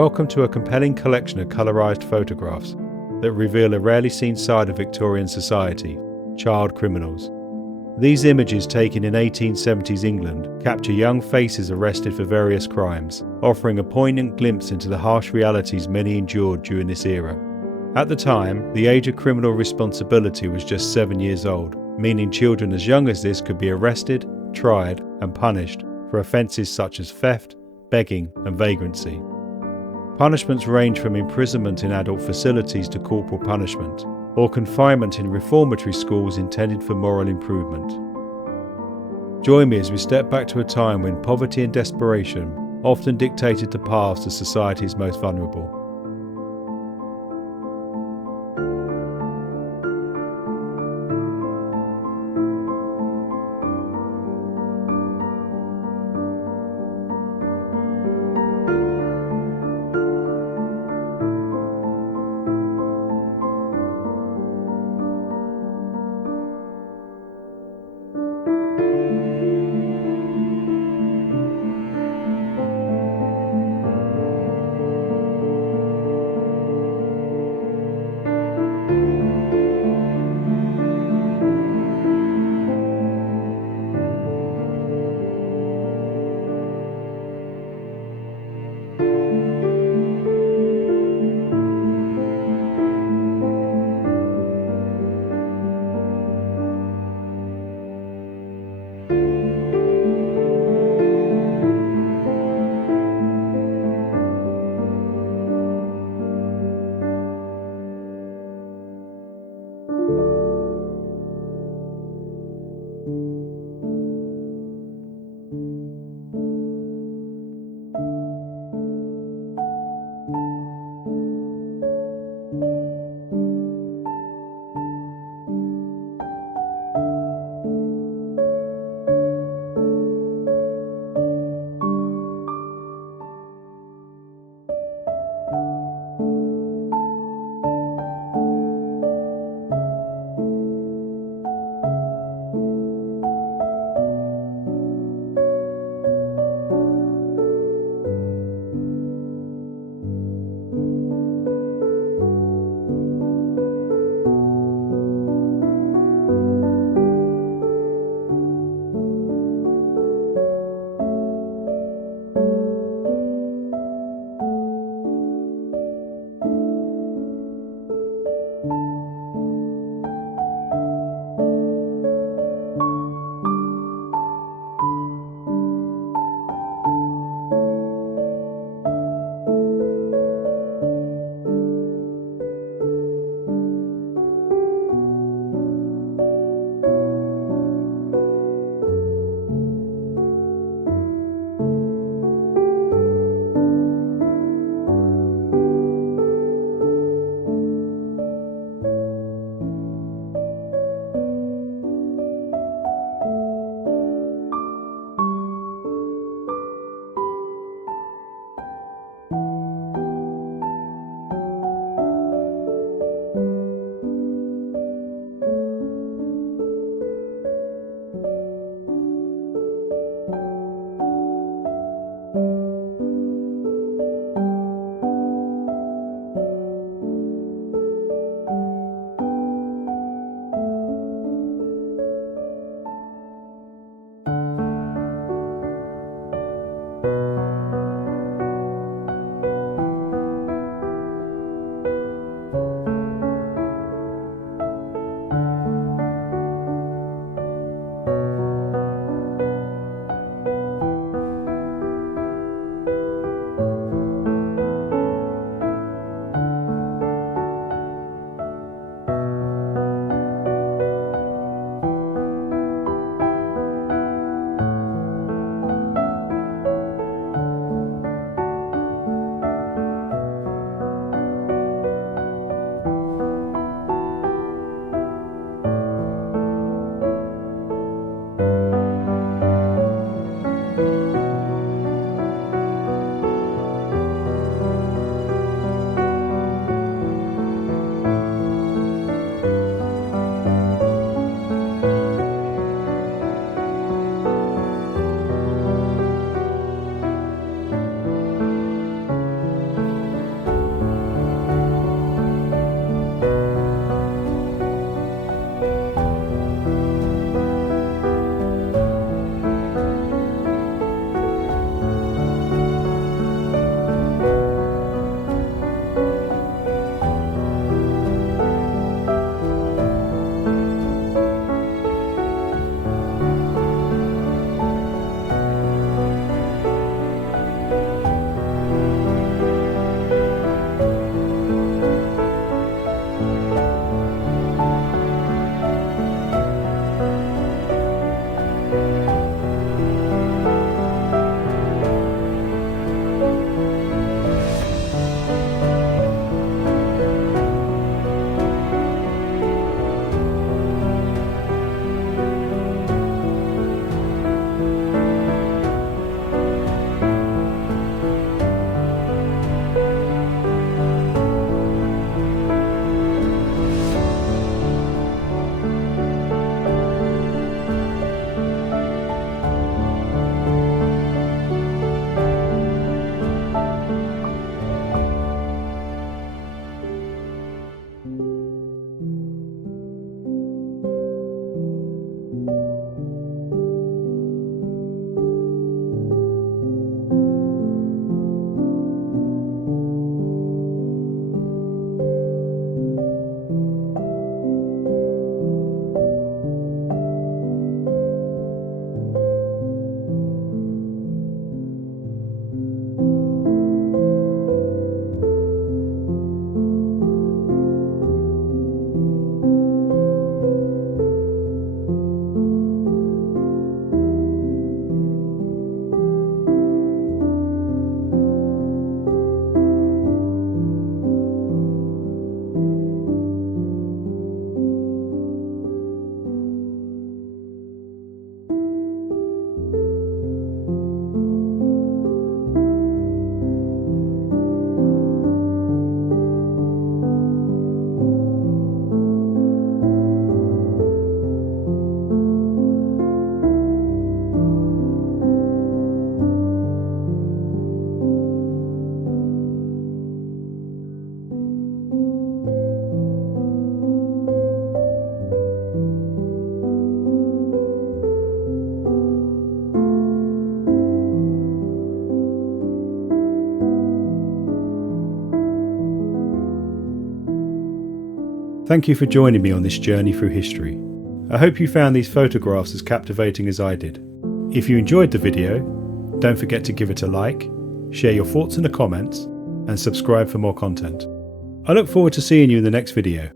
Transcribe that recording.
Welcome to a compelling collection of colorized photographs that reveal a rarely seen side of Victorian society, child criminals. These images, taken in 1870s England, capture young faces arrested for various crimes, offering a poignant glimpse into the harsh realities many endured during this era. At the time, the age of criminal responsibility was just 7 years old, meaning children as young as this could be arrested, tried, and punished for offences such as theft, begging, and vagrancy. Punishments range from imprisonment in adult facilities to corporal punishment, or confinement in reformatory schools intended for moral improvement. Join me as we step back to a time when poverty and desperation often dictated the paths to society's most vulnerable. Thank you for joining me on this journey through history. I hope you found these photographs as captivating as I did. If you enjoyed the video, don't forget to give it a like, share your thoughts in the comments, and subscribe for more content. I look forward to seeing you in the next video.